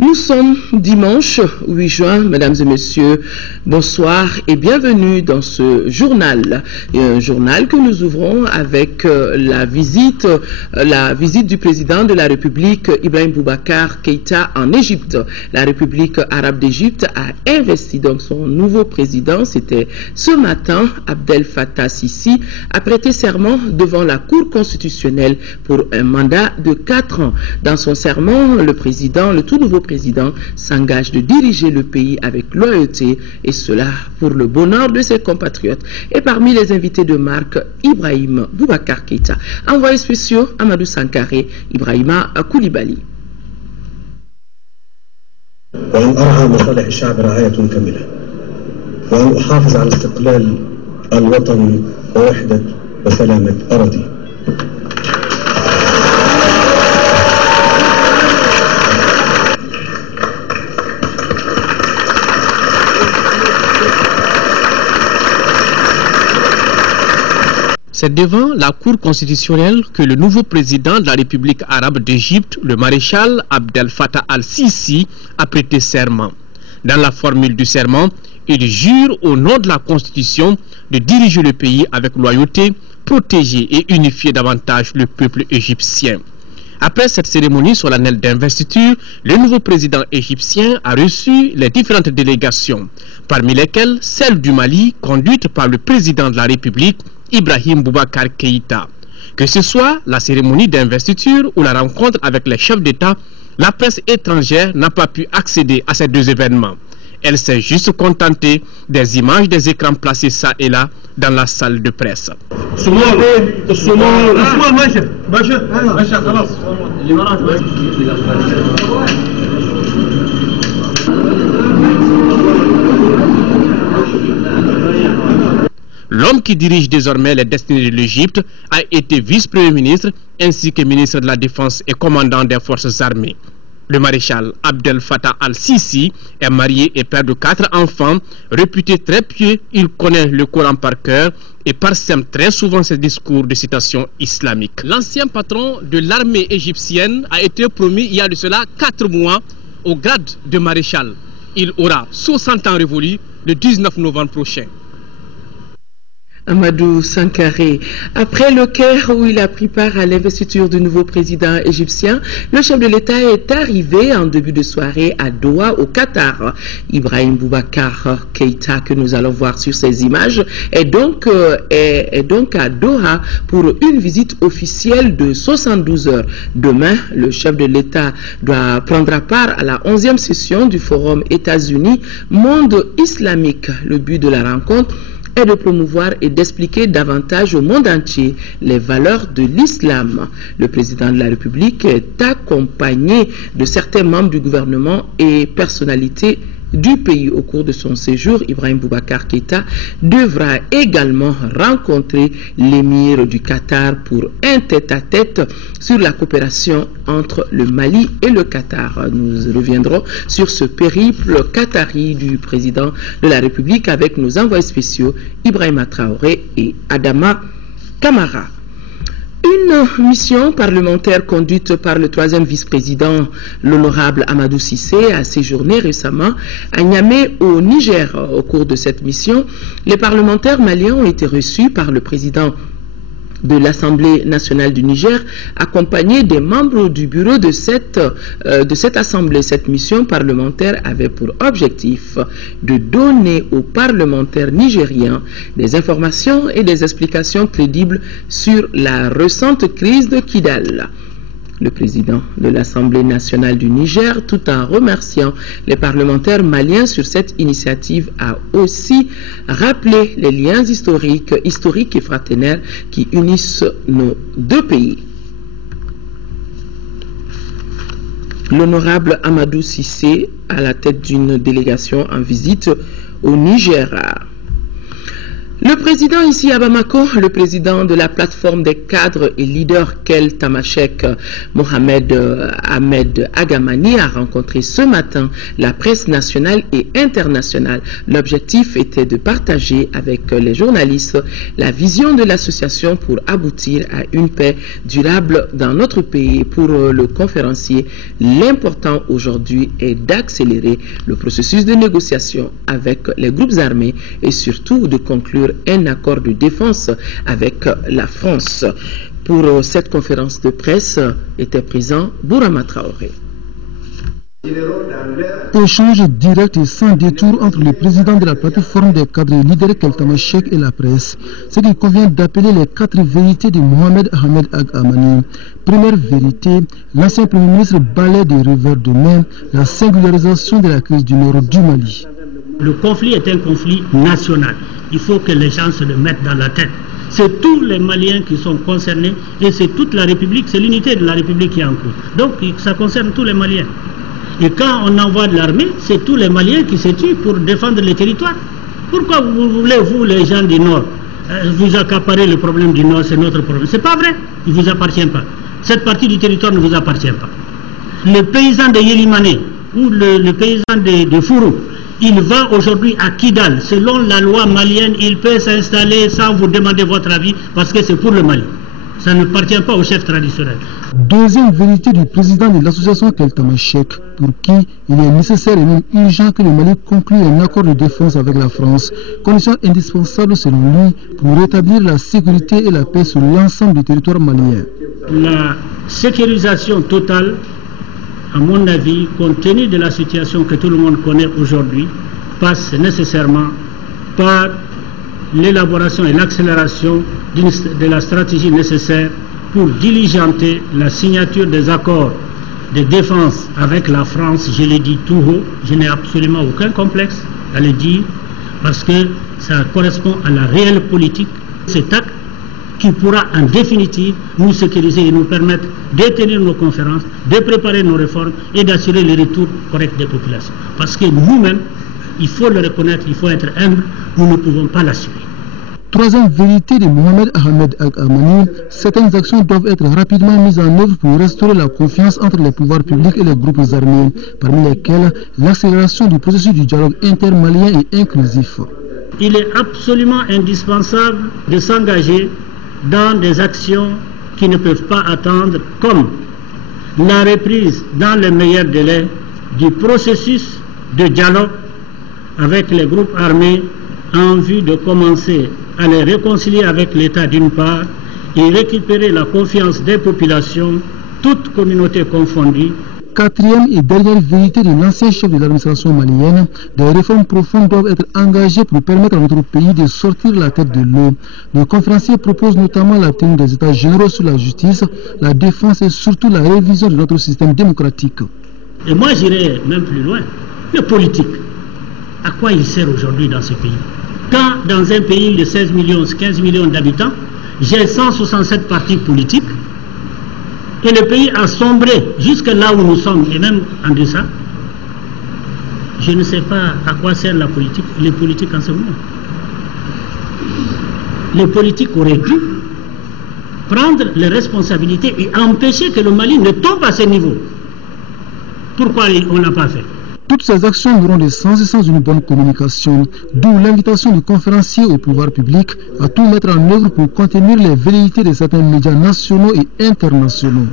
Nous sommes dimanche 8 juin, mesdames et messieurs, bonsoir et bienvenue dans ce journal. Un journal que nous ouvrons avec la visite du président de la République, Ibrahim Boubacar Keïta, en Égypte. La République arabe d'Égypte a investi donc son nouveau président, c'était ce matin. Abdel Fattah Sisi a prêté serment devant la Cour constitutionnelle pour un mandat de 4 ans. Dans son serment, le tout nouveau président s'engage de diriger le pays avec loyauté et cela pour le bonheur de ses compatriotes. Et parmi les invités de marque, Ibrahim Boubacar Keïta. Envoyé spéciaux, Amadou Sankaré, Ibrahima Koulibaly. وأن أرعى مصالح الشعب رعاية كاملة وأن أحافظ على استقلال الوطن ووحدة وسلامة أراضي. C'est devant la Cour constitutionnelle que le nouveau président de la République arabe d'Égypte, le maréchal Abdel Fattah al-Sisi, a prêté serment. Dans la formule du serment, il jure au nom de la Constitution de diriger le pays avec loyauté, protéger et unifier davantage le peuple égyptien. Après cette cérémonie solennelle d'investiture, le nouveau président égyptien a reçu les différentes délégations, parmi lesquelles celle du Mali, conduite par le président de la République, Ibrahim Boubacar Keïta. Que ce soit la cérémonie d'investiture ou la rencontre avec les chefs d'État, la presse étrangère n'a pas pu accéder à ces deux événements. Elle s'est juste contentée des images des écrans placés ça et là dans la salle de presse. L'homme qui dirige désormais les destinées de l'Égypte a été vice-premier ministre ainsi que ministre de la Défense et commandant des forces armées. Le maréchal Abdel Fattah al-Sisi est marié et père de 4 enfants. Réputé très pieux, il connaît le Coran par cœur et parsème très souvent ses discours de citation islamique. L'ancien patron de l'armée égyptienne a été promu il y a de cela 4 mois au grade de maréchal. Il aura 60 ans révolus le 19 novembre prochain. Amadou Sankaré. Après le Caire où il a pris part à l'investiture du nouveau président égyptien, le chef de l'État est arrivé en début de soirée à Doha au Qatar. Ibrahim Boubacar Keïta, que nous allons voir sur ces images, est donc à Doha pour une visite officielle de 72 heures. Demain, le chef de l'État prendra part à la 11e session du Forum États-Unis Monde islamique. Le but de la rencontre est de promouvoir et d'expliquer davantage au monde entier les valeurs de l'islam. Le président de la République est accompagné de certains membres du gouvernement et personnalités du pays. Au cours de son séjour, Ibrahim Boubacar Keïta devra également rencontrer l'émir du Qatar pour un tête-à-tête sur la coopération entre le Mali et le Qatar. Nous reviendrons sur ce périple qatari du président de la République avec nos envoyés spéciaux Ibrahima Traoré et Adama Kamara. Une mission parlementaire conduite par le 3e vice-président, l'honorable Amadou Cissé, a séjourné récemment à Niamey au Niger. Au cours de cette mission, les parlementaires maliens ont été reçus par le président de l'Assemblée nationale du Niger, accompagné des membres du bureau de cette assemblée. Cette mission parlementaire avait pour objectif de donner aux parlementaires nigériens des informations et des explications crédibles sur la récente crise de Kidal. Le président de l'Assemblée nationale du Niger, tout en remerciant les parlementaires maliens sur cette initiative, a aussi rappelé les liens historiques et fraternels qui unissent nos deux pays. L'honorable Amadou Cissé, à la tête d'une délégation en visite au Niger. Le président ici à Bamako, le président de la plateforme des cadres et leaders Kel Tamashek, Mohamed Ahmed Agamani, a rencontré ce matin la presse nationale et internationale. L'objectif était de partager avec les journalistes la vision de l'association pour aboutir à une paix durable dans notre pays. Pour le conférencier, l'important aujourd'hui est d'accélérer le processus de négociation avec les groupes armés et surtout de conclure un accord de défense avec la France. Pour cette conférence de presse était présent Bourama Traoré. Échange direct et sans détour entre le président de la plateforme des cadres et leaders Kel Tamashek et la presse, ce qu'il convient d'appeler les 4 vérités de Mohamed Ahmed Agamani. Première vérité, l'ancien premier ministre balaie des revers de main la singularisation de la crise du nord du Mali. Le conflit est un conflit national. Il faut que les gens se le mettent dans la tête. C'est tous les Maliens qui sont concernés et c'est toute la République, c'est l'unité de la République qui est en cours. Donc ça concerne tous les Maliens. Et quand on envoie de l'armée, c'est tous les Maliens qui se tuent pour défendre les territoires. Pourquoi vous voulez, vous les gens du Nord, vous accaparer le problème du Nord, c'est notre problème? C'est pas vrai, il ne vous appartient pas. Cette partie du territoire ne vous appartient pas. Le paysan de Yélimané ou le paysan de Fourou, il va aujourd'hui à Kidal. Selon la loi malienne, il peut s'installer sans vous demander votre avis parce que c'est pour le Mali. Ça ne appartient pas au chef traditionnel. Deuxième vérité du président de l'association Kel Tamashek, pour qui il est nécessaire et même urgent que le Mali conclue un accord de défense avec la France, condition indispensable selon lui pour rétablir la sécurité et la paix sur l'ensemble du territoire malien. La sécurisation totale, à mon avis, compte tenu de la situation que tout le monde connaît aujourd'hui, passe nécessairement par l'élaboration et l'accélération de la stratégie nécessaire pour diligenter la signature des accords de défense avec la France. Je l'ai dit tout haut, je n'ai absolument aucun complexe à le dire, parce que ça correspond à la réelle politique. Cet acte qui pourra en définitive nous sécuriser et nous permettre de tenir nos conférences, de préparer nos réformes et d'assurer le retour correct des populations. Parce que nous-mêmes, il faut le reconnaître, il faut être humble, nous ne pouvons pas l'assurer. Troisième vérité de Mohamed Ahmed Agamani, certaines actions doivent être rapidement mises en œuvre pour restaurer la confiance entre les pouvoirs publics et les groupes armés, parmi lesquels l'accélération du processus du dialogue intermalien et inclusif. Il est absolument indispensable de s'engager dans des actions qui ne peuvent pas attendre, comme la reprise dans les meilleurs délais du processus de dialogue avec les groupes armés en vue de commencer à les réconcilier avec l'État d'une part et récupérer la confiance des populations, toutes communautés confondues. Quatrième et dernière vérité de l'ancien chef de l'administration malienne, des réformes profondes doivent être engagées pour permettre à notre pays de sortir la tête de l'eau. Le conférencier propose notamment la tenue des états généraux sur la justice, la défense et surtout la révision de notre système démocratique. Et moi j'irai même plus loin. Le politique, à quoi il sert aujourd'hui dans ce pays? Quand dans un pays de 16 millions, 15 millions d'habitants, j'ai 167 partis politiques, et le pays a sombré jusque là où nous sommes, et même en deçà, je ne sais pas à quoi sert la politique, les politiques en ce moment. Les politiques auraient dû prendre les responsabilités et empêcher que le Mali ne tombe à ce niveau. Pourquoi on n'a pas fait? Toutes ces actions n'auront de sens sans une bonne communication, d'où l'invitation du conférencier au pouvoir public à tout mettre en œuvre pour contenir les velléités de certains médias nationaux et internationaux.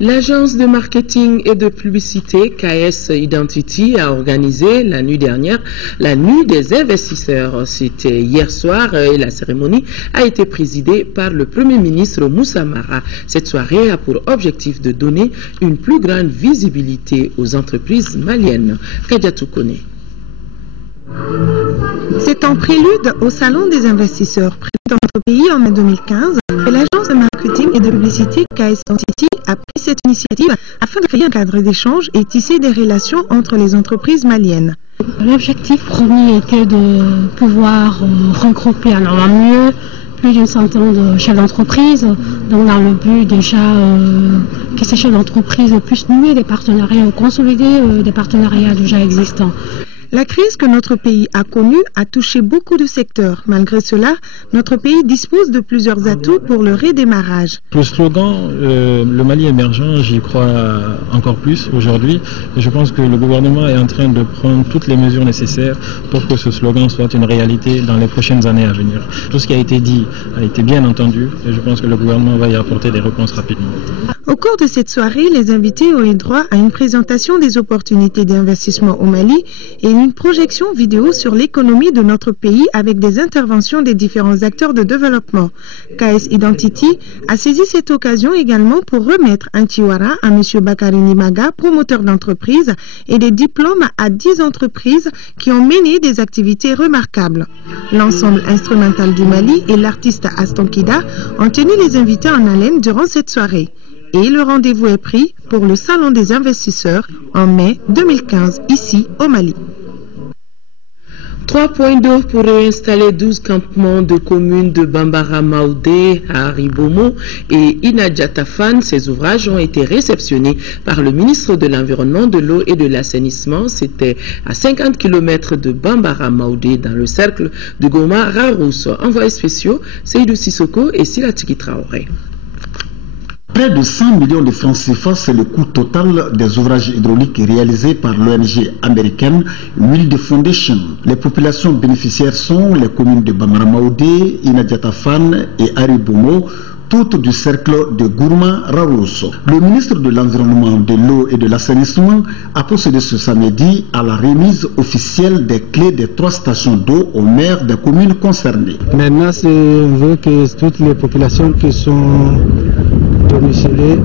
L'agence de marketing et de publicité KS Identity a organisé la nuit dernière la nuit des investisseurs. C'était hier soir et la cérémonie a été présidée par le Premier ministre Moussa Mara. Cette soirée a pour objectif de donner une plus grande visibilité aux entreprises maliennes. Kadiatou Kone. C'est en prélude au Salon des investisseurs prévu dans notre pays en mai 2015 que l'agence de marketing et de publicité KS Identity a pris cette initiative afin de créer un cadre d'échange et tisser des relations entre les entreprises maliennes. L'objectif premier était de pouvoir regrouper alors en mieux plus d'une centaine de chefs d'entreprise, donc dans le but déjà que ces chefs d'entreprise puissent nouer des partenariats ou consolider des partenariats déjà existants. La crise que notre pays a connue a touché beaucoup de secteurs. Malgré cela, notre pays dispose de plusieurs atouts pour le redémarrage. Le slogan le Mali émergent, j'y crois encore plus aujourd'hui. Et je pense que le gouvernement est en train de prendre toutes les mesures nécessaires pour que ce slogan soit une réalité dans les prochaines années à venir. Tout ce qui a été dit a été bien entendu et je pense que le gouvernement va y apporter des réponses rapidement. Au cours de cette soirée, les invités ont eu droit à une présentation des opportunités d'investissement au Mali et une projection vidéo sur l'économie de notre pays avec des interventions des différents acteurs de développement. KS Identity a saisi cette occasion également pour remettre un tiwara à M. Bakary Nimaga, promoteur d'entreprise, et des diplômes à 10 entreprises qui ont mené des activités remarquables. L'ensemble instrumental du Mali et l'artiste Astonkida ont tenu les invités en haleine durant cette soirée. Et le rendez-vous est pris pour le Salon des investisseurs en mai 2015, ici au Mali. 3 points d'eau pour réinstaller 12 campements de communes de Bambara Maoudé, Haribomo et Inadjatafan. Ces ouvrages ont été réceptionnés par le ministre de l'Environnement, de l'Eau et de l'Assainissement. C'était à 50 km de Bambara Maoudé dans le cercle de Goma Rarous. Envoyés spéciaux, Seydou Sissoko et Silatiki Traoré. Près de 100 millions de francs CFA, c'est le coût total des ouvrages hydrauliques réalisés par l'ONG américaine World Foundation. Les populations bénéficiaires sont les communes de Bambara Maoudé, Inadjatafan et Haribomo, toutes du cercle de Gourma Raousso. Le ministre de l'Environnement, de l'Eau et de l'Assainissement a procédé ce samedi à la remise officielle des clés des 3 stations d'eau aux maires des communes concernées. Maintenant, c'est vrai que toutes les populations qui sont domiciliées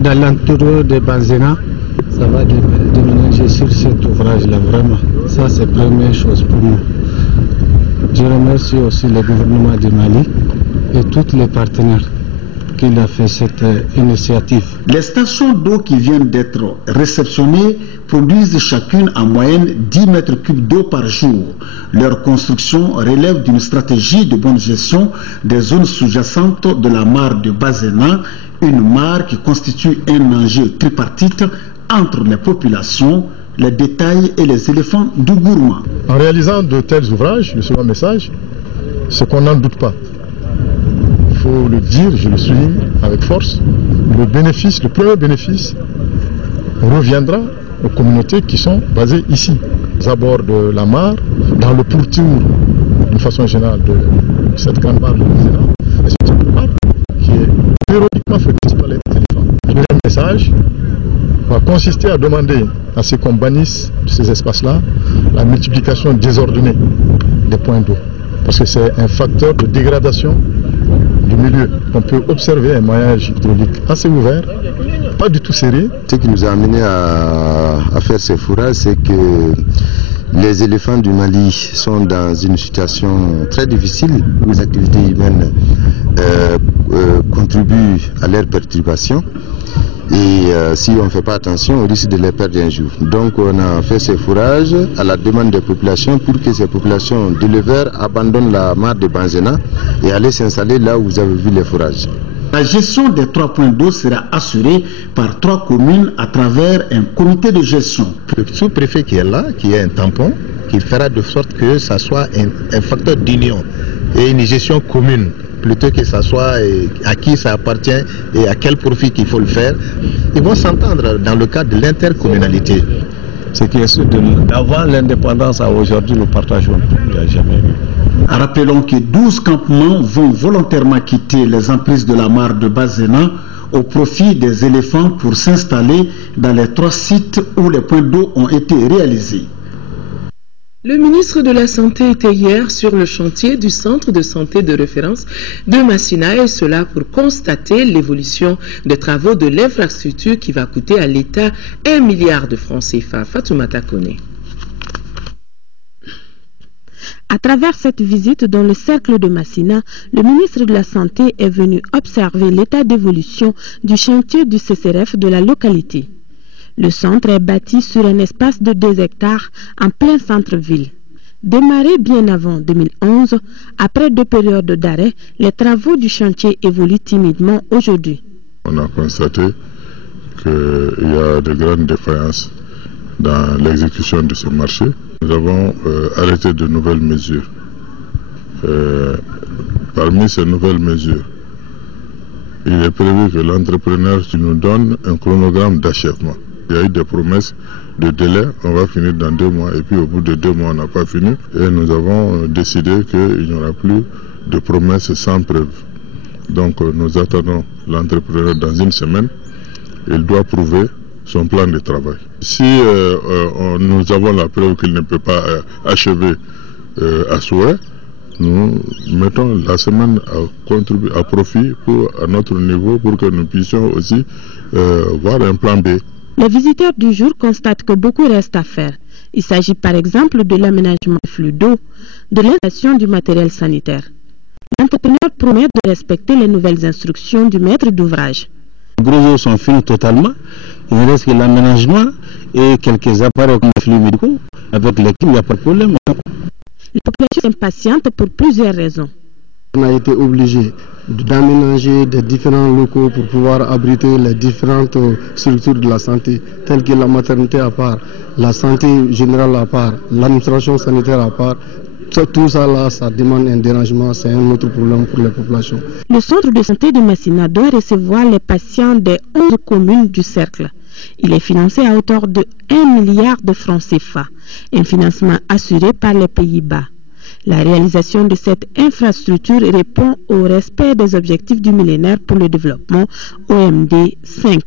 dans l'entour de Banzena, ça va déménager sur cet ouvrage-là, vraiment. Ça, c'est la première chose pour nous. Je remercie aussi le gouvernement du Mali et tous les partenaires qui ont fait cette initiative. Les stations d'eau qui viennent d'être réceptionnées produisent chacune en moyenne 10 mètres cubes d'eau par jour. Leur construction relève d'une stratégie de bonne gestion des zones sous-jacentes de la mare de Bazena, une mare qui constitue un enjeu tripartite entre les populations, les bétails et les éléphants du Gourma. En réalisant de tels ouvrages, le second message, c'est qu'on n'en doute pas. Il faut le dire, je le souligne avec force, le premier bénéfice reviendra aux communautés qui sont basées ici, aux abords de la mare, dans le pourtour, d'une façon générale, de cette grande mare de Bazena, et cette mare qui est périodiquement fréquentée par les éléphants. Le deuxième message va consister à demander à ce qu'on bannisse de ces espaces-là la multiplication désordonnée des points d'eau, parce que c'est un facteur de dégradation du milieu. On peut observer un maillage hydraulique assez ouvert, pas du tout serré. Ce qui nous a amené à faire ces fourrages, c'est que les éléphants du Mali sont dans une situation très difficile où les activités humaines contribuent à leur perturbation. Et si on ne fait pas attention, on risque de les perdre un jour. Donc on a fait ces fourrages à la demande des populations pour que ces populations d'éleveurs abandonnent la mare de Banzena et allaient s'installer là où vous avez vu les fourrages. La gestion des 3 points d'eau sera assurée par 3 communes à travers un comité de gestion. Le sous-préfet qui est là, qui est un tampon, qui fera de sorte que ça soit un facteur d'union et une gestion commune, plutôt que ça soit à qui ça appartient et à quel profit qu'il faut le faire. Ils vont s'entendre dans le cadre de l'intercommunalité. Ce qui est sûr, d'avant l'indépendance à aujourd'hui, nous partageons tout, il n'y a jamais eu. Rappelons que 12 campements vont volontairement quitter les emprises de la mare de Bazena au profit des éléphants pour s'installer dans les 3 sites où les points d'eau ont été réalisés. Le ministre de la Santé était hier sur le chantier du centre de santé de référence de Massina, et cela pour constater l'évolution des travaux de l'infrastructure qui va coûter à l'État 1 milliard de francs CFA. Fatoumata Kone. À travers cette visite dans le cercle de Massina, le ministre de la Santé est venu observer l'état d'évolution du chantier du CCRF de la localité. Le centre est bâti sur un espace de 2 hectares en plein centre-ville. Démarré bien avant 2011, après 2 périodes d'arrêt, les travaux du chantier évoluent timidement aujourd'hui. On a constaté qu'il y a de grandes défaillances dans l'exécution de ce marché. Nous avons arrêté de nouvelles mesures. Parmi ces nouvelles mesures, il est prévu que l'entrepreneur nous donne un chronogramme d'achèvement. Il y a eu des promesses de délai, on va finir dans 2 mois, et puis au bout de 2 mois on n'a pas fini, et nous avons décidé qu'il n'y aura plus de promesses sans preuve. Donc nous attendons l'entrepreneur dans 1 semaine, il doit prouver son plan de travail. Si nous avons la preuve qu'il ne peut pas achever à souhait, nous mettons la semaine à profit à notre niveau pour que nous puissions aussi voir un plan B. Les visiteurs du jour constatent que beaucoup reste à faire. Il s'agit par exemple de l'aménagement des flux d'eau, de l'installation du matériel sanitaire. L'entrepreneur promet de respecter les nouvelles instructions du maître d'ouvrage. Les gros œuvres sont finis totalement. Il ne reste que l'aménagement et quelques appareils comme les flux médicaux avec lesquels il n'y a pas de problème. Les populations s'impatientent pour plusieurs raisons. On a été obligé d'aménager des différents locaux pour pouvoir abriter les différentes structures de la santé, telles que la maternité à part, la santé générale à part, l'administration sanitaire à part. Tout ça là, ça demande un dérangement, c'est un autre problème pour les populations. Le centre de santé de Massina doit recevoir les patients des 11 communes du cercle. Il est financé à hauteur de 1 milliard de francs CFA, un financement assuré par les Pays-Bas. La réalisation de cette infrastructure répond au respect des objectifs du millénaire pour le développement OMD 5.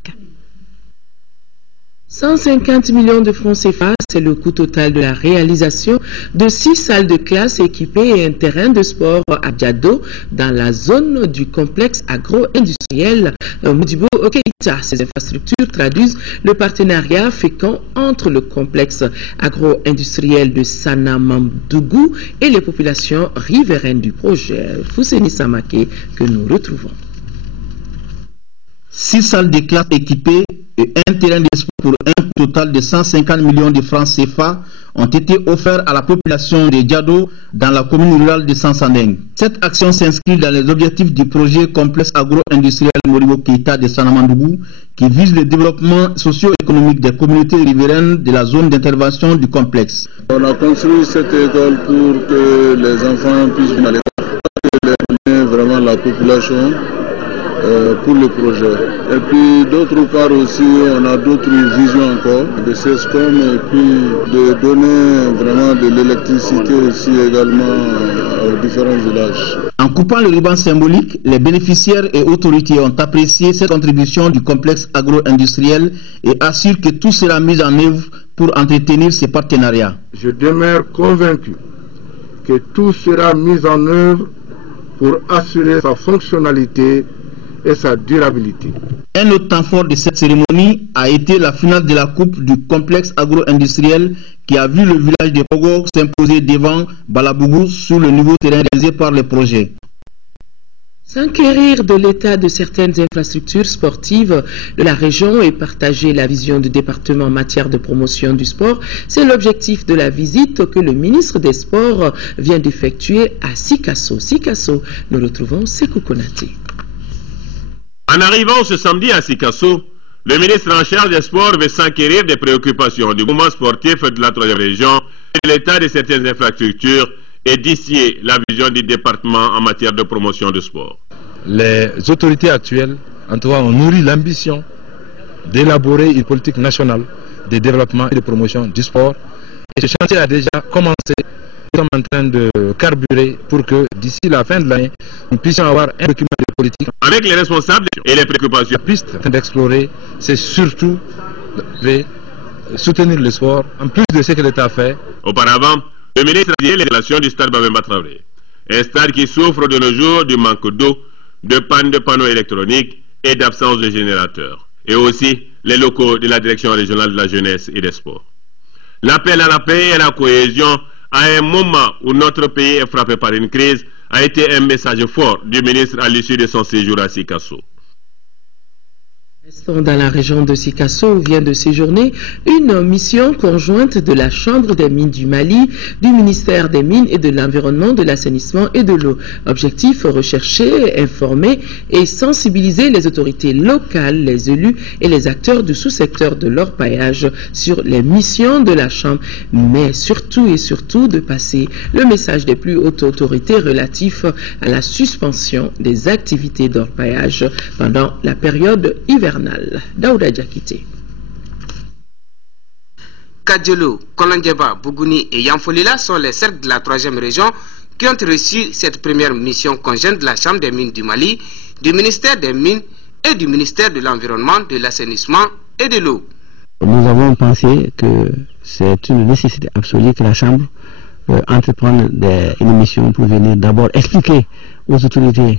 150 millions de francs CFA, c'est le coût total de la réalisation de 6 salles de classe équipées et un terrain de sport à Diado dans la zone du complexe agro-industriel Modibo Okeita. Ces infrastructures traduisent le partenariat fécond entre le complexe agro-industriel de Sanamamdougou et les populations riveraines du projet. Fousseni Samake que nous retrouvons. 6 salles de classe équipées et un terrain de sport pour un total de 150 millions de francs CFA ont été offerts à la population de Diado dans la commune rurale de Sansandeng. Cette action s'inscrit dans les objectifs du projet complexe agro-industriel Modibo Keita de Sanamamdougou qui vise le développement socio-économique des communautés riveraines de la zone d'intervention du complexe. On a construit cette école pour que les enfants puissent venir à l'école, et vraiment la population pour le projet. Et puis d'autre part aussi, on a d'autres visions encore de CESCOM et puis de donner vraiment de l'électricité aussi également aux différents villages. En coupant le ruban symbolique, les bénéficiaires et autorités ont apprécié cette contribution du complexe agro-industriel et assurent que tout sera mis en œuvre pour entretenir ces partenariats. Je demeure convaincu que tout sera mis en œuvre pour assurer sa fonctionnalité et sa durabilité. Un autre temps fort de cette cérémonie a été la finale de la coupe du complexe agro-industriel qui a vu le village de Pogo s'imposer devant Balabougou sur le nouveau terrain réalisé par le projet. S'enquérir de l'état de certaines infrastructures sportives de la région et partager la vision du département en matière de promotion du sport, c'est l'objectif de la visite que le ministre des Sports vient d'effectuer à Sikasso. Sikasso, nous retrouvons Sekou Konate. En arrivant ce samedi à Sikasso, le ministre en charge des sports veut s'enquérir des préoccupations du mouvement sportif de la 3e région et de l'état de certaines infrastructures et d'ici la vision du département en matière de promotion du sport. Les autorités actuelles, en tout cas, ont nourri l'ambition d'élaborer une politique nationale de développement et de promotion du sport. Et ce chantier a déjà commencé. Nous sommes en train de carburer pour que d'ici la fin de l'année, nous puissions avoir un document de politique. Avec les responsables et les préoccupations. La piste d'explorer, c'est surtout de soutenir le sport, en plus de ce que l'État fait. Auparavant, le ministre a dit les relations du stade Bamemba Traoré. Un stade qui souffre de nos jours du manque d'eau, de panne de panneaux électroniques et d'absence de générateurs. Et aussi les locaux de la direction régionale de la jeunesse et des sports. L'appel à la paix et à la cohésion à un moment où notre pays est frappé par une crise a été un message fort du ministre à l'issue de son séjour à Sikasso. Restons dans la région de Sikasso où vient de séjourner une mission conjointe de la Chambre des mines du Mali, du ministère des Mines et de l'Environnement, de l'Assainissement et de l'Eau. Objectif, rechercher, informer et sensibiliser les autorités locales, les élus et les acteurs du sous-secteur de l'orpaillage sur les missions de la Chambre, mais surtout et surtout de passer le message des plus hautes autorités relatif à la suspension des activités d'orpaillage pendant la période hivernale. Daouda Diakité. Kadjolo, Kolondjeba, Bougouni et Yamfolila sont les cercles de la 3e région qui ont reçu cette première mission conjointe de la Chambre des mines du Mali, du ministère des Mines et du ministère de l'Environnement, de l'Assainissement et de l'Eau. Nous avons pensé que c'est une nécessité absolue que la Chambre entreprenne une mission pour venir d'abord expliquer aux autorités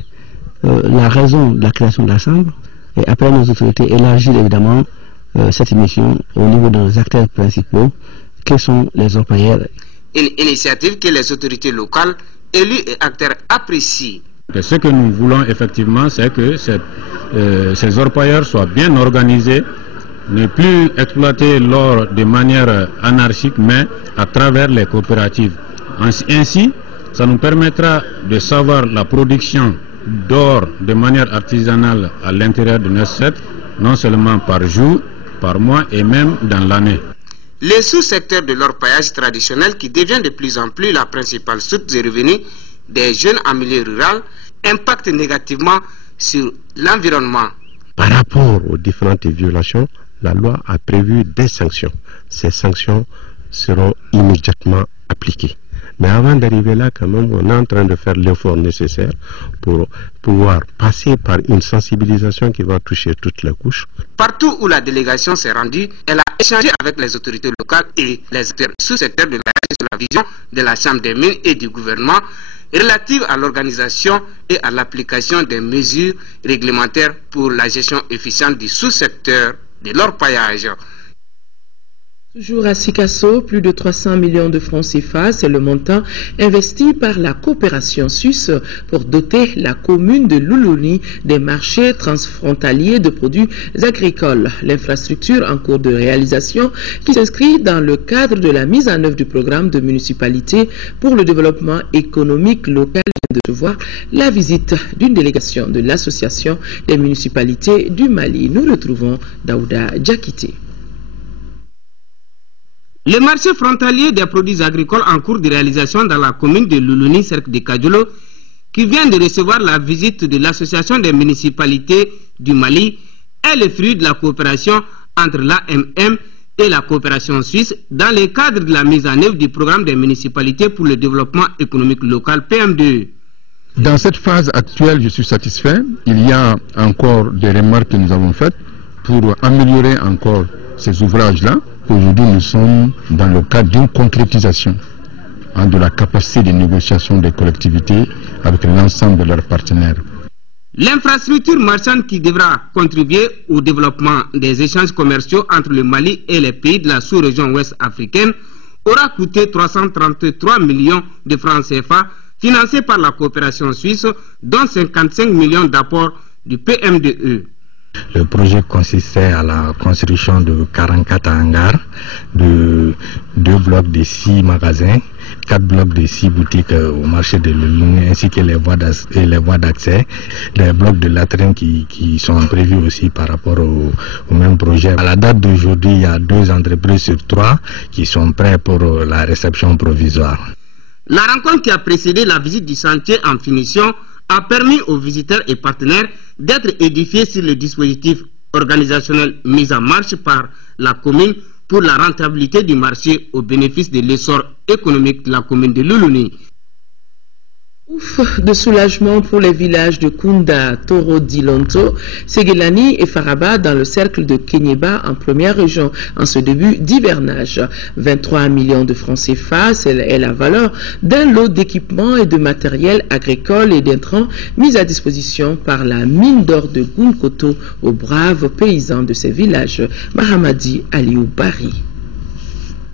la raison de la création de la Chambre, et après nos autorités élargir évidemment cette mission au niveau de nos acteurs principaux, qui sont les orpailleurs. Une initiative que les autorités locales, élus et acteurs apprécient. Ce que nous voulons effectivement, c'est que ces orpailleurs soient bien organisés, ne plus exploiter l'or de manière anarchique, mais à travers les coopératives. Ainsi, ça nous permettra de savoir la production d'or de manière artisanale à l'intérieur de nos sites, non seulement par jour, par mois et même dans l'année. Les sous-secteurs de l'orpaillage traditionnel qui devient de plus en plus la principale source de revenus des jeunes en milieu rural impactent négativement sur l'environnement. Par rapport aux différentes violations, la loi a prévu des sanctions. Ces sanctions seront immédiatement appliquées. Mais avant d'arriver là, quand même, on est en train de faire l'effort nécessaire pour pouvoir passer par une sensibilisation qui va toucher toutes les couches. Partout où la délégation s'est rendue, elle a échangé avec les autorités locales et les acteurs sous-secteurs de la vision de la Chambre des mines et du gouvernement relative à l'organisation et à l'application des mesures réglementaires pour la gestion efficiente du sous-secteur de l'orpaillage. Toujours à Sikasso, plus de 300 millions de francs CFA, c'est le montant investi par la coopération suisse pour doter la commune de Loulouni des marchés transfrontaliers de produits agricoles. L'infrastructure en cours de réalisation qui s'inscrit dans le cadre de la mise en œuvre du programme de municipalité pour le développement économique local vient de recevoir la visite d'une délégation de l'Association des municipalités du Mali. Nous retrouvons Daouda Diakité. Le marché frontalier des produits agricoles en cours de réalisation dans la commune de Loulouni, cercle de Kadjolo, qui vient de recevoir la visite de l'Association des municipalités du Mali, est le fruit de la coopération entre l'AMM et la coopération suisse dans le cadre de la mise en œuvre du programme des municipalités pour le développement économique local PM2. Dans cette phase actuelle, je suis satisfait. Il y a encore des remarques que nous avons faites pour améliorer encore ces ouvrages-là. Aujourd'hui, nous sommes dans le cadre d'une concrétisation de la capacité de négociation des collectivités avec l'ensemble de leurs partenaires. L'infrastructure marchande qui devra contribuer au développement des échanges commerciaux entre le Mali et les pays de la sous-région ouest africaine aura coûté 333 millions de francs CFA financés par la coopération suisse, dont 55 millions d'apports du PM2E. Le projet consistait à la construction de 44 hangars, de 2 blocs de 6 magasins, 4 blocs de 6 boutiques au marché de Loulouni ainsi que les voies d'accès, les blocs de latrines qui sont prévus aussi par rapport au même projet. À la date d'aujourd'hui, il y a 2 entreprises sur 3 qui sont prêtes pour la réception provisoire. La rencontre qui a précédé la visite du chantier en finition a permis aux visiteurs et partenaires d'être édifiés sur le dispositif organisationnel mis en marche par la commune pour la rentabilité du marché au bénéfice de l'essor économique de la commune de Loulouni. Ouf de soulagement pour les villages de Kunda, Toro Dilonto, Segelani et Faraba dans le cercle de Kenyeba en première région en ce début d'hivernage. 23 millions de francs CFA est la valeur d'un lot d'équipements et de matériel agricole et d'intrants mis à disposition par la mine d'or de Gunkoto aux braves paysans de ces villages. Mahamadi Aliou Bari.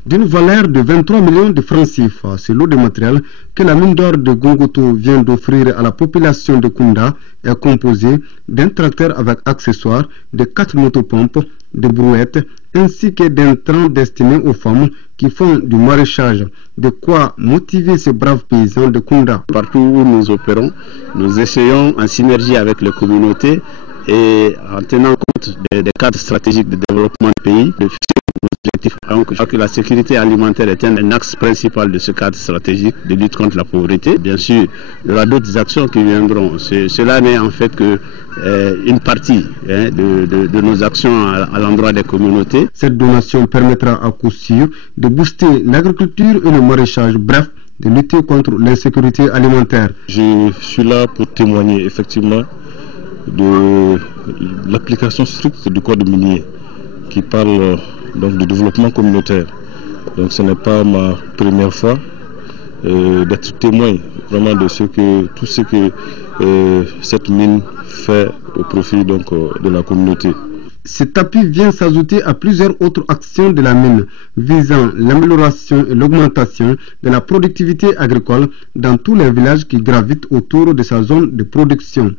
d'une valeur de 23 millions de francs CFA. C'est l'eau de matériel que la mine d'or de Gongoto vient d'offrir à la population de Kounda est composée d'un tracteur avec accessoires, de 4 motopompes, de brouettes, ainsi que d'un train destiné aux femmes qui font du maraîchage. De quoi motiver ces braves paysans de Kounda. Partout où nous opérons, nous essayons en synergie avec les communautés et en tenant compte des cadres stratégiques de développement du pays, de fixer nos objectifs. Donc, je crois que la sécurité alimentaire est un axe principal de ce cadre stratégique de lutte contre la pauvreté. Bien sûr, il y aura d'autres actions qui viendront. Cela n'est en fait que une partie de nos actions à l'endroit des communautés. Cette donation permettra à coup sûr de booster l'agriculture et le maraîchage, bref, de lutter contre l'insécurité alimentaire. Je suis là pour témoigner effectivement de l'application stricte du code minier qui parle donc de développement communautaire. Donc ce n'est pas ma première fois d'être témoin vraiment de tout ce que cette mine fait au profit donc de la communauté. Cet appui vient s'ajouter à plusieurs autres actions de la mine visant l'amélioration et l'augmentation de la productivité agricole dans tous les villages qui gravitent autour de sa zone de production.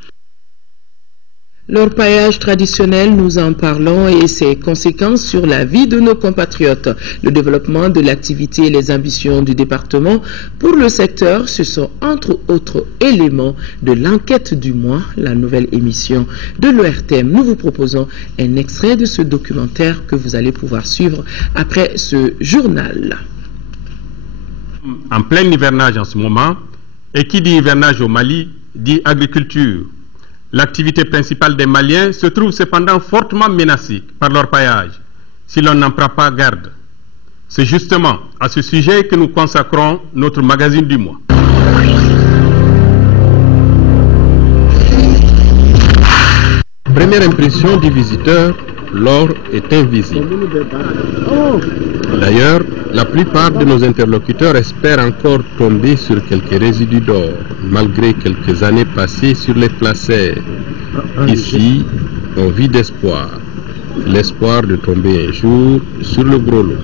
L'orpaillage traditionnel, nous en parlons, et ses conséquences sur la vie de nos compatriotes. Le développement de l'activité et les ambitions du département pour le secteur, ce sont entre autres éléments de l'enquête du mois, la nouvelle émission de l'ORTM. Nous vous proposons un extrait de ce documentaire que vous allez pouvoir suivre après ce journal. En plein hivernage en ce moment, et qui dit hivernage au Mali, dit agriculture. L'activité principale des Maliens se trouve cependant fortement menacée par l'orpaillage, si l'on n'en prend pas garde. C'est justement à ce sujet que nous consacrons notre magazine du mois. Première impression du visiteur, l'or est invisible. D'ailleurs, la plupart de nos interlocuteurs espèrent encore tomber sur quelques résidus d'or, malgré quelques années passées sur les placers. Ici, on vit d'espoir. L'espoir de tomber un jour sur le gros lot.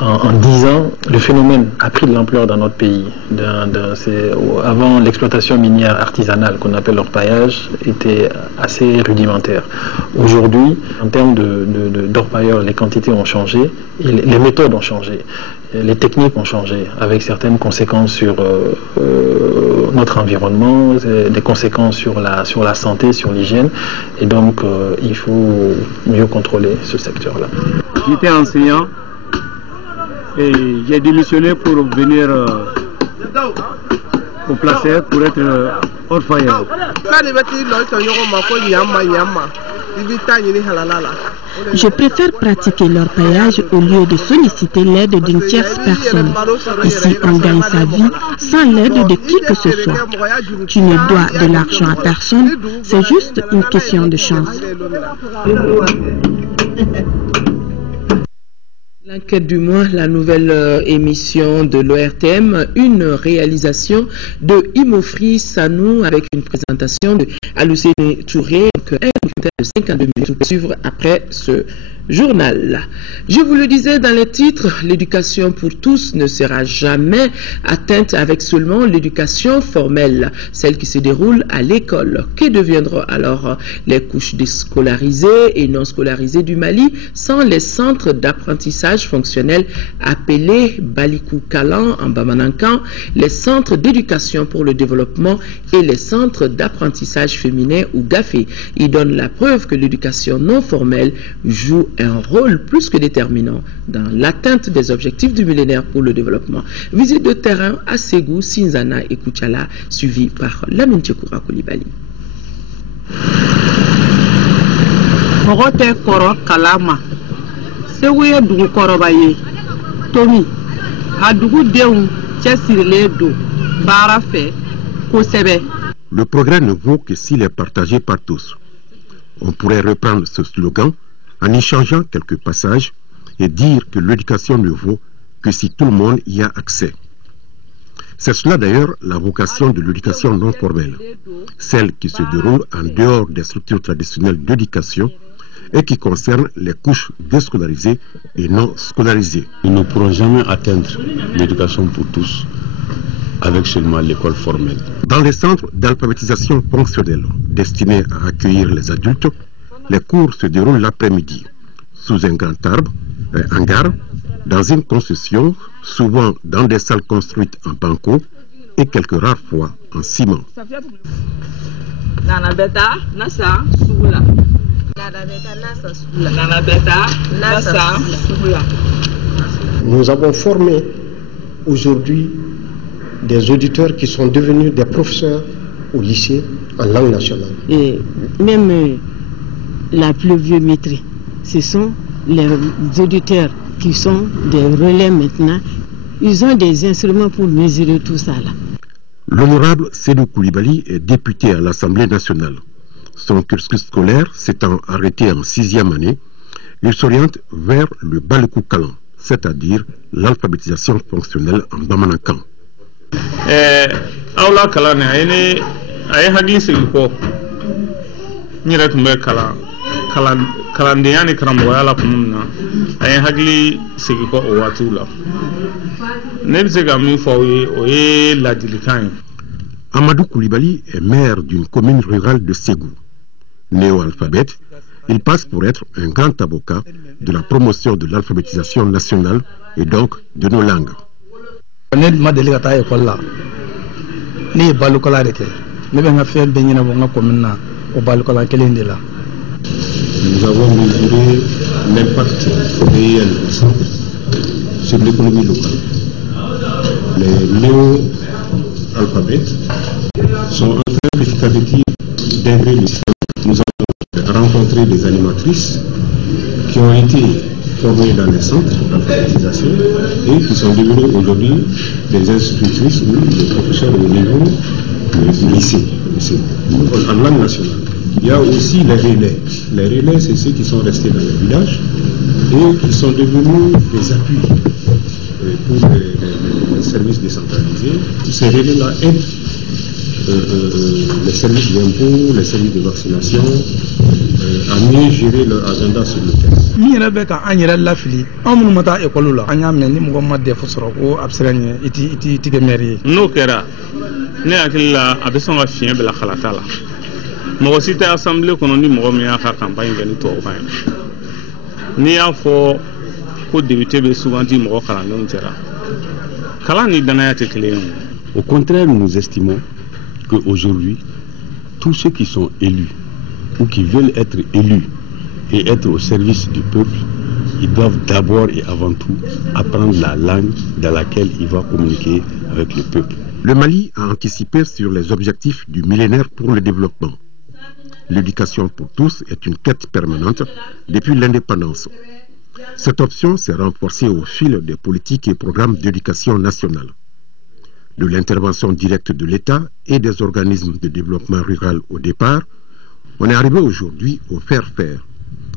En 10 ans, le phénomène a pris de l'ampleur dans notre pays. Avant, l'exploitation minière artisanale qu'on appelle l'orpaillage était assez rudimentaire. Aujourd'hui, en termes d'orpailleurs, les quantités ont changé, et les méthodes ont changé, les techniques ont changé, avec certaines conséquences sur notre environnement, des conséquences sur la santé, sur l'hygiène, et donc il faut mieux contrôler ce secteur-là. J'étais enseignant. Et j'ai démissionné pour venir au placer pour être orpailleur. Je préfère pratiquer l'orpaillage au lieu de solliciter l'aide d'une tierce personne. Ici, on gagne sa vie sans l'aide de qui que ce soit. Tu ne dois de l'argent à personne, c'est juste une question de chance. L'enquête du mois, la nouvelle émission de l'ORTM, une réalisation de Imofri Sanou avec une présentation de Aloussene Touré, donc un documentaire de 52 minutes. Vous pouvez suivre après ce journal. Je vous le disais dans les titres, l'éducation pour tous ne sera jamais atteinte avec seulement l'éducation formelle, celle qui se déroule à l'école. Que deviendront alors les couches déscolarisées et non scolarisées du Mali sans les centres d'apprentissage fonctionnel appelés Balikou Kalan en Bamanankan, les centres d'éducation pour le développement et les centres d'apprentissage féminin ou GAFé? Ils donnent la preuve que l'éducation non formelle joue un rôle plus que déterminant dans l'atteinte des objectifs du millénaire pour le développement. Visite de terrain à Ségou, Sinzana et Kouchala, suivi par Lamine Tchekoura Koulibaly. Le progrès ne vaut que s'il est partagé par tous. On pourrait reprendre ce slogan en y changeant quelques passages et dire que l'éducation ne vaut que si tout le monde y a accès. C'est cela d'ailleurs la vocation de l'éducation non formelle, celle qui se déroule en dehors des structures traditionnelles d'éducation et qui concerne les couches déscolarisées et non scolarisées. Nous ne pourrons jamais atteindre l'éducation pour tous avec seulement l'école formelle. Dans les centres d'alphabétisation fonctionnelle destinés à accueillir les adultes, les cours se déroulent l'après-midi, sous un grand arbre, un hangar, dans une construction, souvent dans des salles construites en banco et quelques rares fois en ciment. Nous avons formé aujourd'hui des auditeurs qui sont devenus des professeurs au lycée en langue nationale. Et même la pluviométrie, ce sont les auditeurs qui sont des relais maintenant. Ils ont des instruments pour mesurer tout ça là. L'honorable Sédou Koulibaly est député à l'Assemblée nationale. Son cursus scolaire s'étant arrêté en 6e année, il s'oriente vers le Balekou Kalan, c'est-à-dire l'alphabétisation fonctionnelle en Bamanankan. Aula Kalane, aye hagli sigiko. Niret me kalandiani karamboya la kumuna. Aye hagli sigiko owatula. Amadou Koulibaly est maire d'une commune rurale de Ségou. Néo-alphabète, il passe pour être un grand avocat de la promotion de l'alphabétisation nationale et donc de nos langues. Nous avons mesuré l'impact réel du centre sur l'économie locale. Les néo-alphabètes sont en train petit à petit d'intégrer le système. Nous avons rencontré des animatrices qui ont été formées dans les centres d'alphabétisation et qui sont devenues aujourd'hui des institutrices ou des professeurs au niveau du lycée en langue nationale. Il y a aussi les relais. Les relais, c'est ceux qui sont restés dans les villages et qui sont devenus des appuis pour les services décentralisés. Ces relais-là aident les services d'impôts, les services de vaccination à mieux gérer leur agenda sur le terrain. Mɔgɔ si tɛ assemblée kɔnɔ ni mɔgɔ min y'a ka campagne kɛ ni tubabukan ye n'i y'a fɔ ko député bɛ suganti mɔgɔ kalandenw cɛla kalan ni danaya tɛ kelen ye. Au contraire, nous estimons qu'aujourd'hui, tous ceux qui sont élus ou qui veulent être élus et être au service du peuple, ils doivent d'abord et avant tout apprendre la langue dans laquelle ils vont communiquer avec le peuple. Le Mali a anticipé sur les objectifs du millénaire pour le développement. L'éducation pour tous est une quête permanente depuis l'indépendance. Cette option s'est renforcée au fil des politiques et programmes d'éducation nationale. De l'intervention directe de l'État et des organismes de développement rural au départ, on est arrivé aujourd'hui au faire-faire,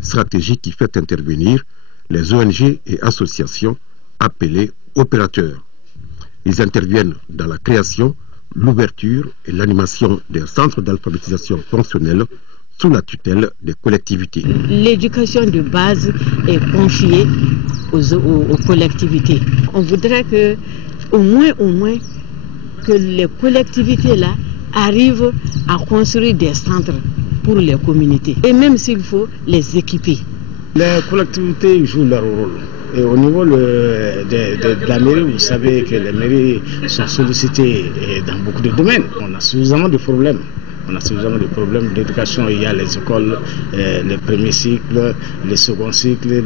stratégie qui fait intervenir les ONG et associations appelées opérateurs. Ils interviennent dans la création, l'ouverture et l'animation des centres d'alphabétisation fonctionnelle sous la tutelle des collectivités. L'éducation de base est confiée aux collectivités. On voudrait que, au moins, que les collectivités là arrivent à construire des centres pour les communautés. Et même s'il faut les équiper. Les collectivités jouent leur rôle. Et au niveau de la mairie, vous savez que les mairies sont sollicitées dans beaucoup de domaines. On a suffisamment de problèmes. On a suffisamment de problèmes d'éducation. Il y a les écoles, les premiers cycles, les seconds cycles,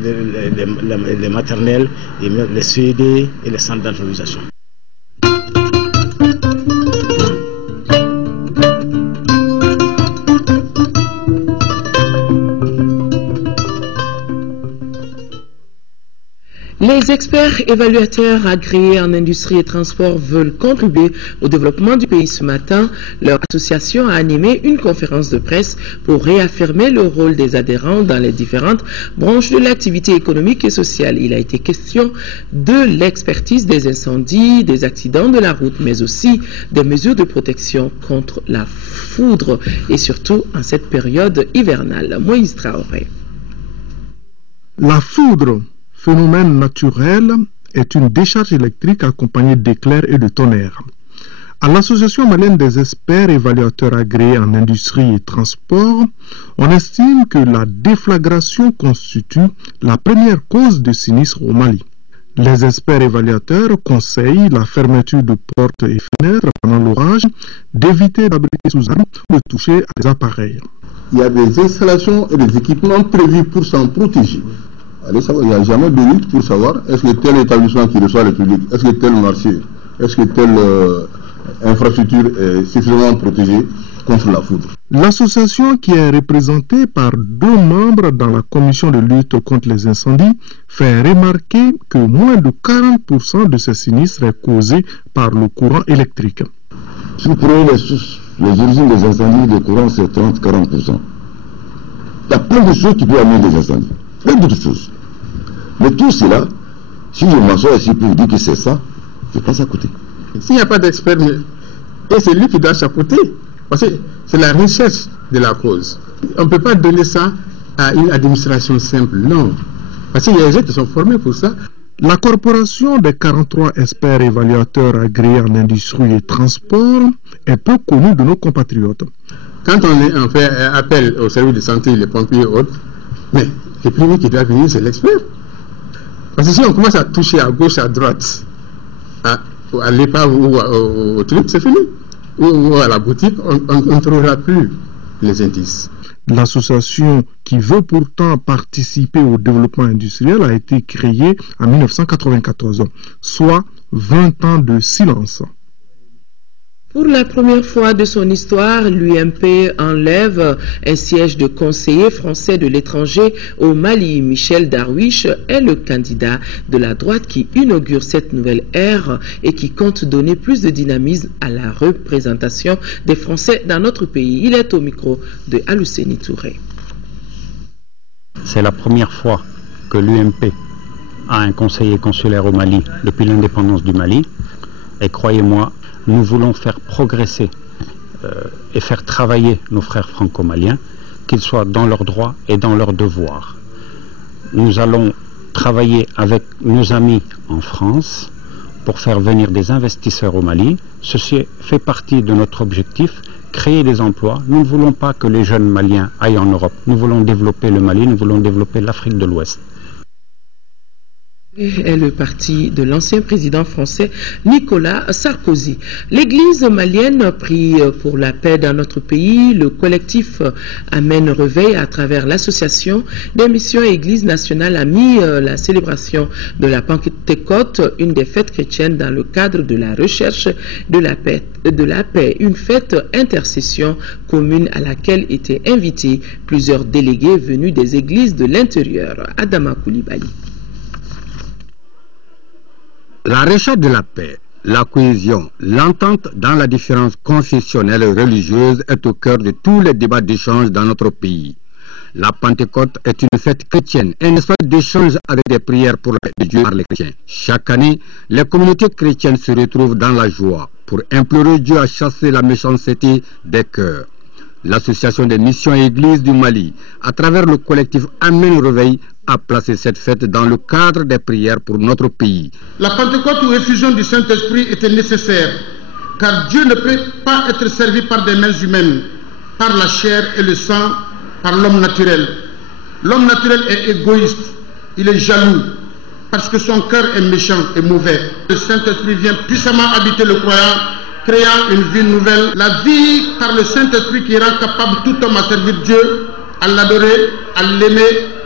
les maternelles, et même les CED et les centres d'alphabétisation. Les experts évaluateurs agréés en industrie et transport veulent contribuer au développement du pays ce matin. Leur association a animé une conférence de presse pour réaffirmer le rôle des adhérents dans les différentes branches de l'activité économique et sociale. Il a été question de l'expertise des incendies, des accidents de la route, mais aussi des mesures de protection contre la foudre et surtout en cette période hivernale. Moïse Traoré. La foudre, phénomène naturel, est une décharge électrique accompagnée d'éclairs et de tonnerres. À l'Association malienne des experts évaluateurs agréés en industrie et transport, on estime que la déflagration constitue la première cause de sinistre au Mali. Les experts évaluateurs conseillent la fermeture de portes et fenêtres pendant l'orage, d'éviter d'abriter sous armes ou de toucher à des appareils. Il y a des installations et des équipements prévus pour s'en protéger. Allez savoir, il n'y a jamais de lutte pour savoir est-ce que tel établissement qui reçoit le public, est-ce que tel marché, est-ce que telle infrastructure est suffisamment protégée contre la foudre. L'association, qui est représentée par 2 membres dans la commission de lutte contre les incendies, fait remarquer que moins de 40% de ces sinistres est causé par le courant électrique. Si vous prenez les origines des incendies, le courant c'est 30-40%. Il y a plein de choses qui peuvent amener des incendies. Plein d'autres choses. Mais tout cela, si je m'assois ici pour vous dire que c'est ça, je passe à côté. S'il n'y a pas d'expert, et c'est lui qui doit chapeauter, parce que c'est la recherche de la cause. On ne peut pas donner ça à une administration simple, non. Parce qu'il y a des gens qui sont formés pour ça. La corporation des 43 experts évaluateurs agréés en industrie et transport est peu connue de nos compatriotes. Quand on fait appel au service de santé, les pompiers et autres, mais le premier qui doit venir, c'est l'expert. Parce que si on commence à toucher à gauche, à droite, à l'épave ou au truc, c'est fini. Ou à la boutique, on ne trouvera plus les indices. L'association, qui veut pourtant participer au développement industriel, a été créée en 1994, soit 20 ans de silence. Pour la première fois de son histoire, l'UMP enlève un siège de conseiller français de l'étranger au Mali. Michel Darwish est le candidat de la droite qui inaugure cette nouvelle ère et qui compte donner plus de dynamisme à la représentation des Français dans notre pays. Il est au micro de Alousseni Touré. C'est la première fois que l'UMP a un conseiller consulaire au Mali depuis l'indépendance du Mali. Et croyez-moi, nous voulons faire progresser et faire travailler nos frères franco-maliens, qu'ils soient dans leurs droits et dans leurs devoirs. Nous allons travailler avec nos amis en France pour faire venir des investisseurs au Mali. Ceci fait partie de notre objectif, créer des emplois. Nous ne voulons pas que les jeunes Maliens aillent en Europe. Nous voulons développer le Mali, nous voulons développer l'Afrique de l'Ouest. Est le parti de l'ancien président français Nicolas Sarkozy. L'église malienne prie pour la paix dans notre pays. Le collectif Amen Réveil, à travers l'association des missions Église nationale, a mis la célébration de la Pentecôte, une des fêtes chrétiennes, dans le cadre de la recherche de la paix, une fête intercession commune à laquelle étaient invités plusieurs délégués venus des églises de l'intérieur. Adama Koulibaly. La recherche de la paix, la cohésion, l'entente dans la différence confessionnelle et religieuse est au cœur de tous les débats d'échange dans notre pays. La Pentecôte est une fête chrétienne, un espace d'échange avec des prières pour la paix de Dieu par les chrétiens. Chaque année, les communautés chrétiennes se retrouvent dans la joie pour implorer Dieu à chasser la méchanceté des cœurs. L'Association des missions et églises du Mali, à travers le collectif Amen Réveil, a placé cette fête dans le cadre des prières pour notre pays. La Pentecôte ou effusion du Saint-Esprit était nécessaire, car Dieu ne peut pas être servi par des mains humaines, par la chair et le sang, par l'homme naturel. L'homme naturel est égoïste, il est jaloux, parce que son cœur est méchant et mauvais. Le Saint-Esprit vient puissamment habiter le croyant, créant une vie nouvelle, la vie par le Saint-Esprit qui rend capable tout homme à servir Dieu, à l'adorer, à l'aimer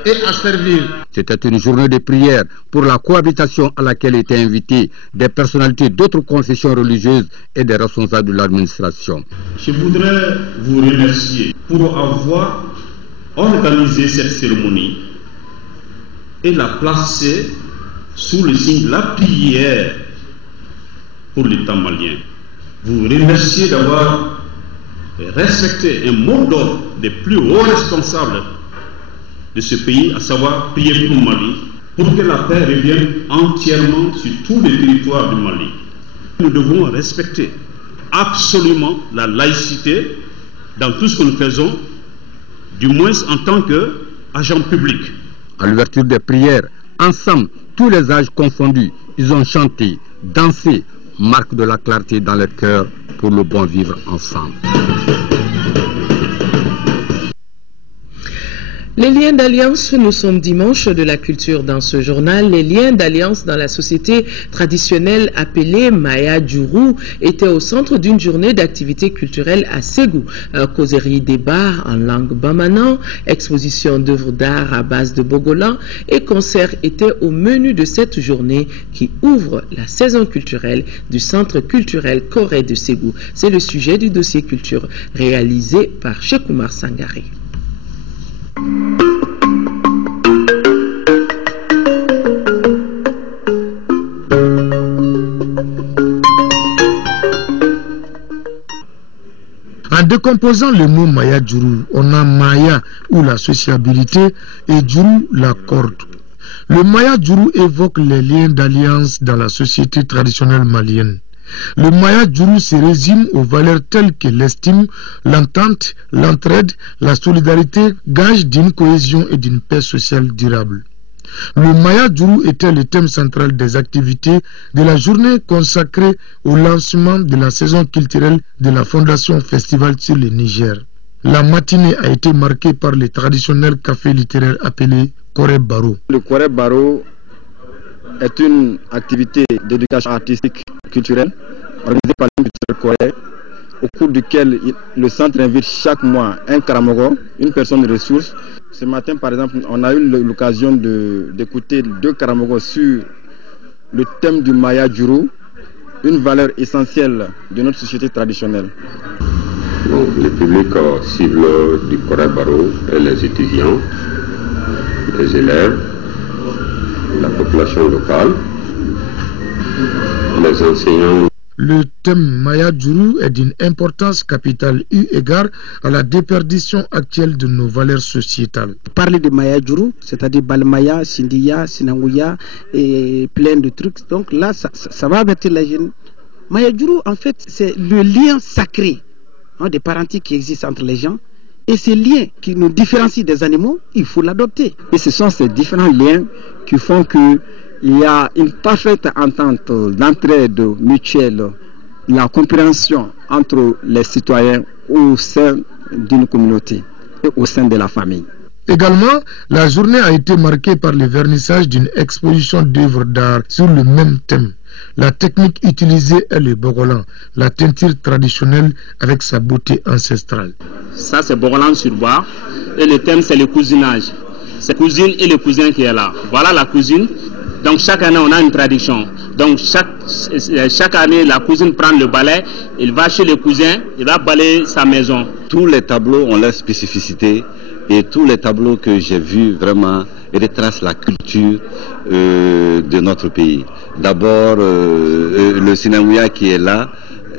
et à servir. C'était une journée de prière pour la cohabitation à laquelle étaient invités des personnalités d'autres confessions religieuses et des responsables de l'administration. Je voudrais vous remercier pour avoir organisé cette cérémonie et la placer sous le signe de la prière pour l'État malien. Vous remercier d'avoir respecté un mot d'ordre des plus hauts responsables de ce pays, à savoir prier pour le Mali, pour que la paix revienne entièrement sur tous les territoires du Mali. Nous devons respecter absolument la laïcité dans tout ce que nous faisons, du moins en tant qu'agents publics. À l'ouverture des prières, ensemble, tous les âges confondus, ils ont chanté, dansé, marque de la clarté dans leur cœur pour le bon vivre ensemble. Les liens d'alliance, nous sommes dimanche de la culture dans ce journal. Les liens d'alliance dans la société traditionnelle appelée Maya Djourou étaient au centre d'une journée d'activités culturelles à Ségou. Causerie débat en langue bamanan, exposition d'œuvres d'art à base de bogolan et concerts étaient au menu de cette journée qui ouvre la saison culturelle du Centre culturel Corée de Ségou. C'est le sujet du dossier culture réalisé par Cheikh Oumar Sangari. En décomposant le mot Maya Djourou, on a Maya ou la sociabilité et Djourou la corde. Le Maya Djourou évoque les liens d'alliance dans la société traditionnelle malienne. Le Maya Djourou se résume aux valeurs telles que l'estime, l'entente, l'entraide, la solidarité, gage d'une cohésion et d'une paix sociale durable. Le Maya Djourou était le thème central des activités de la journée consacrée au lancement de la saison culturelle de la Fondation Festival sur le Niger. La matinée a été marquée par le traditionnel café littéraire appelé Corée Baro. Le Corée Baro est une activité d'éducation artistique culturelle organisée par l'Institut Corée, au cours duquel le centre invite chaque mois un Karamogo, une personne de ressources. Ce matin, par exemple, on a eu l'occasion d'écouter 2 Karamogos sur le thème du Maya Djourou, une valeur essentielle de notre société traditionnelle. Donc, le public cible du Corée Baro est les étudiants, les élèves, la population locale, les enseignants. Le thème Maya Djourou est d'une importance capitale eu égard à la déperdition actuelle de nos valeurs sociétales. Parler de Maya Djourou, c'est-à-dire Balmaya, Sindiya, Sinangouya et plein de trucs. Donc là, ça va avertir les jeunes. Maya Djourou, en fait, c'est le lien sacré des parentés qui existent entre les gens. Et ces liens qui nous différencient des animaux, il faut l'adopter. Et ce sont ces différents liens qui font qu'il y a une parfaite entente d'entraide mutuelle, la compréhension entre les citoyens au sein d'une communauté et au sein de la famille. Également, la journée a été marquée par le vernissage d'une exposition d'œuvres d'art sur le même thème. La technique utilisée est le bogolan, la teinture traditionnelle avec sa beauté ancestrale. Ça c'est bogolan sur bois et le thème c'est le cousinage. C'est cousine et le cousin qui est là. Voilà la cousine. Donc chaque année on a une tradition. Donc chaque année la cousine prend le balai, il va chez le cousin, il va balayer sa maison. Tous les tableaux ont leur spécificité et tous les tableaux que j'ai vus vraiment retracent la culture de notre pays. D'abord le Sinangouya qui est là.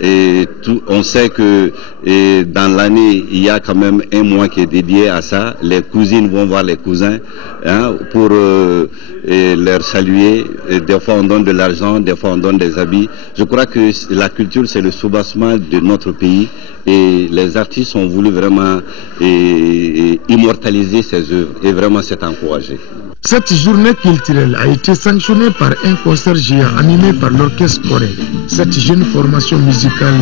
Et on sait que dans l'année, il y a quand même un mois qui est dédié à ça. Les cousines vont voir les cousins pour leur saluer. Et des fois, on donne de l'argent, des fois, on donne des habits. Je crois que la culture, c'est le soubassement de notre pays. Et les artistes ont voulu vraiment immortaliser ces œuvres. Et vraiment, c'est encouragé. Cette journée culturelle a été sanctionnée par un concert géant animé par l'orchestre coréen. Cette jeune formation musicale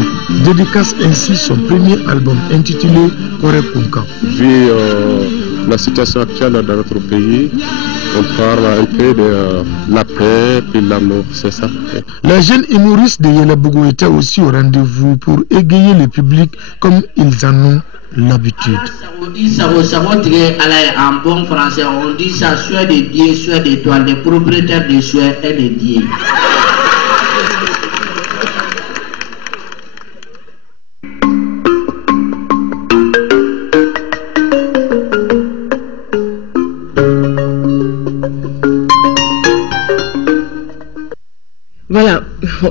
dédicace ainsi son premier album intitulé Corée Punka. Vu la situation actuelle dans notre pays, on parle un peu de la paix et l'amour, c'est ça. Les jeunes humoristes de Yelabougou étaient aussi au rendez-vous pour égayer le public comme ils en ont l'habitude. En bon français, on dit ça, soit des dieux, soit des toiles, des propriétaires des soins et des dieux. Voilà,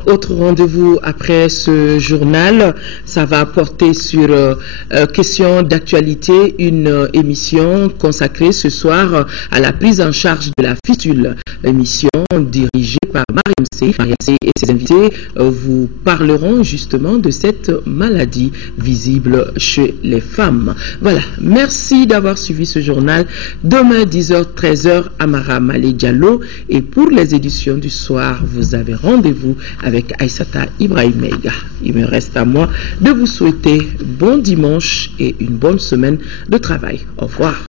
autre rendez-vous après ce journal, ça va porter sur question d'actualité, une émission consacrée ce soir à la prise en charge de la fistule. Émission dirigée par Mariam C. et ses invités vous parleront justement de cette maladie visible chez les femmes. Voilà, merci d'avoir suivi ce journal. Demain 10h, 13h, Amara Malé Diallo. Et pour les éditions du soir, vous avez rendez-vous avec Aïssata Ibrahim Meiga. Il me reste à moi de vous souhaiter bon dimanche et une bonne semaine de travail. Au revoir.